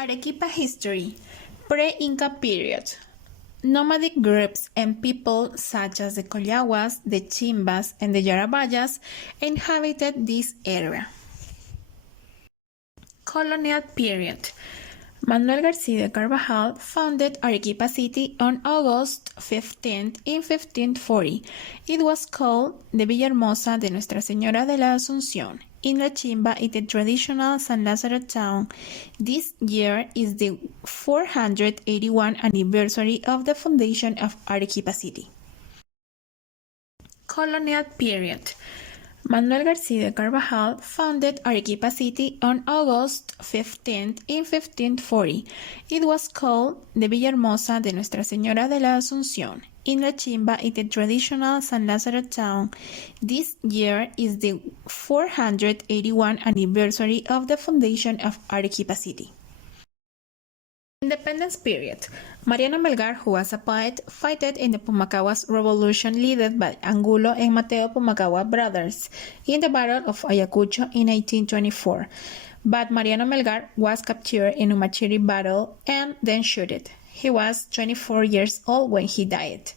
Arequipa history, pre-Inca period. Nomadic groups and people such as the Collahuas, the Chimbas, and the Yarabayas inhabited this area. Colonial period. Manuel García de Carvajal founded Arequipa city on August 15 in 1540. It was called the Villahermosa de Nuestra Señora de la Asunción. In La Chimba, in the traditional San Lázaro town, this year is the 481 anniversary of the foundation of Arequipa city. Colonial period. Manuel García de Carvajal founded Arequipa city on August 15 in 1540. It was called the Villahermosa de Nuestra Señora de la Asunción. In La Chimba, in the traditional San Lázaro town, this year is the 481 anniversary of the foundation of Arequipa city. Independence period. Mariano Melgar, who was a poet, fought in the Pumacawas revolution led by Angulo and Mateo Pumacahua brothers in the Battle of Ayacucho in 1824. But Mariano Melgar was captured in a Umachiri battle and then shot. He was 24 years old when he died.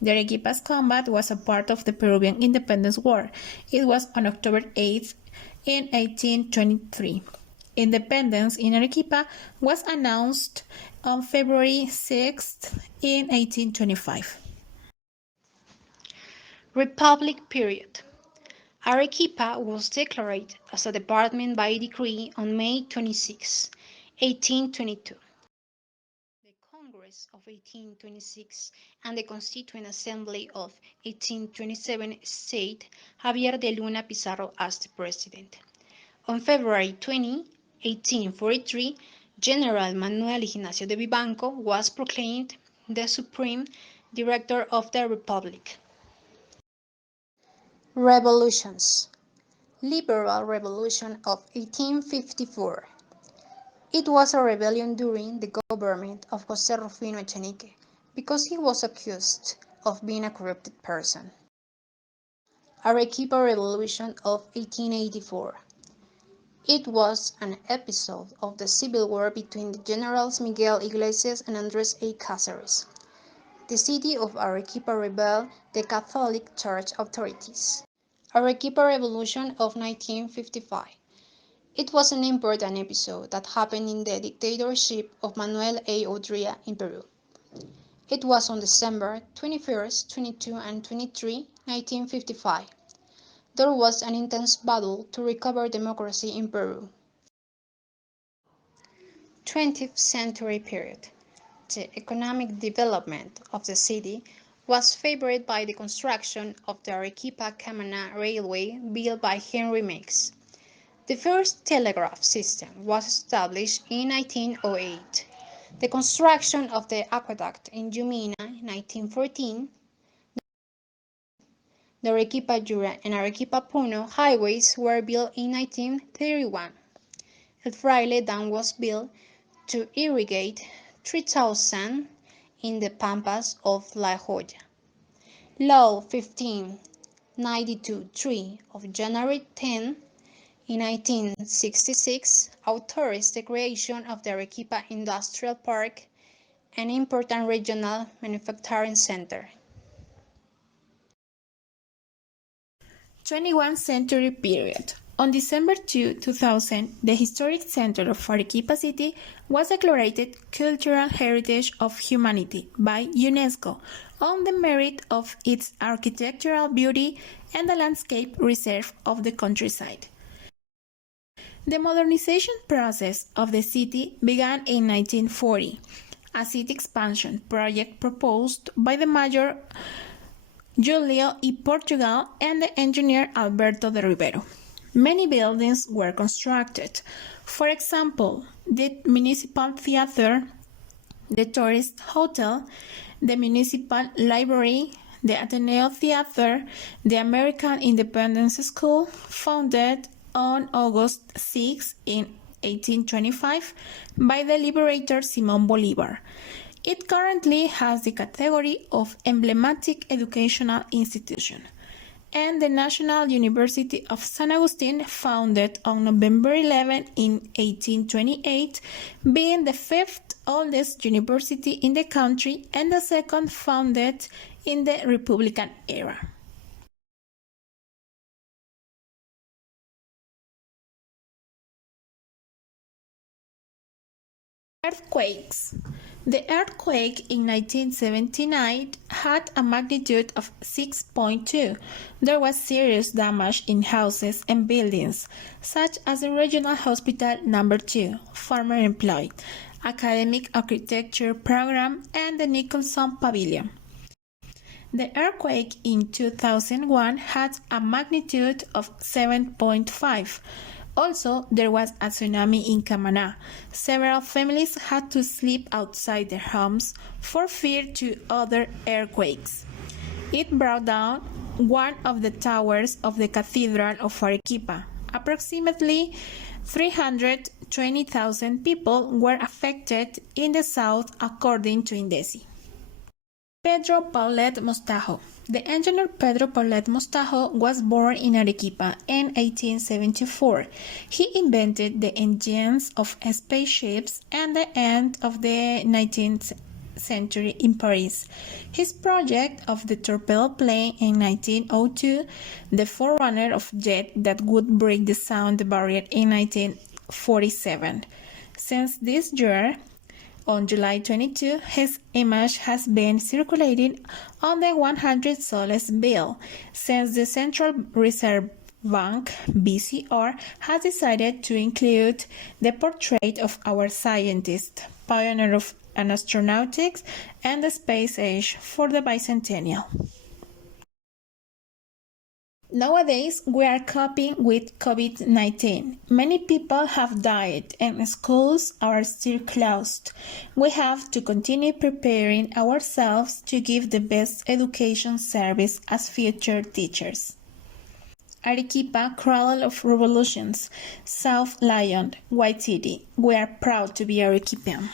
The Arequipa's combat was a part of the Peruvian Independence War. It was on October 8 in 1823. Independence in Arequipa was announced on February 6 in 1825. Republic period. Arequipa was declared as a department by decree on May 26, 1822. The Congress of 1826 and the Constituent Assembly of 1827 state Javier de Luna Pizarro as the president. On February 20, 1843, General Manuel Ignacio de Vivanco was proclaimed the Supreme Director of the Republic. Revolutions. Liberal Revolution of 1854. It was a rebellion during the government of José Rufino Echenique because he was accused of being a corrupted person. Arequipa Revolution of 1884. It was an episode of the civil war between the generals Miguel Iglesias and Andrés A. Cáceres. The city of Arequipa rebelled the Catholic Church authorities. Arequipa Revolution of 1955. It was an important episode that happened in the dictatorship of Manuel A. Odría in Peru. It was on December 21st, 22, and 23, 1955. There was an intense battle to recover democracy in Peru. 20th century period. The economic development of the city was favored by the construction of the Arequipa-Camaná railway built by Henry Meiggs. The first telegraph system was established in 1908. The construction of the aqueduct in Yumina in 1914. The Arequipa-Yura and Arequipa-Puno highways were built in 1931. El Fraile Dam was built to irrigate 3,000 in the pampas of La Joya. Law 1592-3 of January 10 in 1966 authorized the creation of the Arequipa Industrial Park, an important regional manufacturing center. 21st century period. On December 2, 2000, the historic center of Arequipa city was declared Cultural Heritage of Humanity by UNESCO on the merit of its architectural beauty and the landscape reserve of the countryside. The modernization process of the city began in 1940, a city expansion project proposed by the mayor Julio E. Portugal and the engineer Alberto de Rivero. Many buildings were constructed. For example, the Municipal Theater, the Tourist Hotel, the Municipal Library, the Ateneo Theater, the American Independence School, founded on August 6 in 1825 by the liberator Simón Bolívar. It currently has the category of emblematic educational institution. and the National University of San Agustin, founded on November 11 in 1828, being the fifth oldest university in the country and the second founded in the Republican era. Earthquakes. The earthquake in 1979 had a magnitude of 6.2. There was serious damage in houses and buildings, such as the Regional Hospital No. 2, former employee, Academic Architecture Program, and the Nicholson Pavilion. The earthquake in 2001 had a magnitude of 7.5. Also, there was a tsunami in Camaná. Several families had to sleep outside their homes for fear to other earthquakes. It brought down one of the towers of the Cathedral of Arequipa. Approximately 320,000 people were affected in the south, according to INDECI. Pedro Paulet Mostajo. The engineer Pedro Paulet Mostajo was born in Arequipa in 1874. He invented the engines of spaceships at the end of the 19th century in Paris. His project of the torpedo plane in 1902, the forerunner of jet that would break the sound barrier in 1947. Since this year, on July 22, his image has been circulating on the 100 soles bill, since the Central Reserve Bank (BCR) has decided to include the portrait of our scientist, pioneer of astronautics and the space age for the bicentennial. Nowadays, we are coping with COVID-19. Many people have died and schools are still closed. We have to continue preparing ourselves to give the best education service as future teachers. Arequipa, Cradle of Revolutions, South Lyon, White City. We are proud to be Arequipan.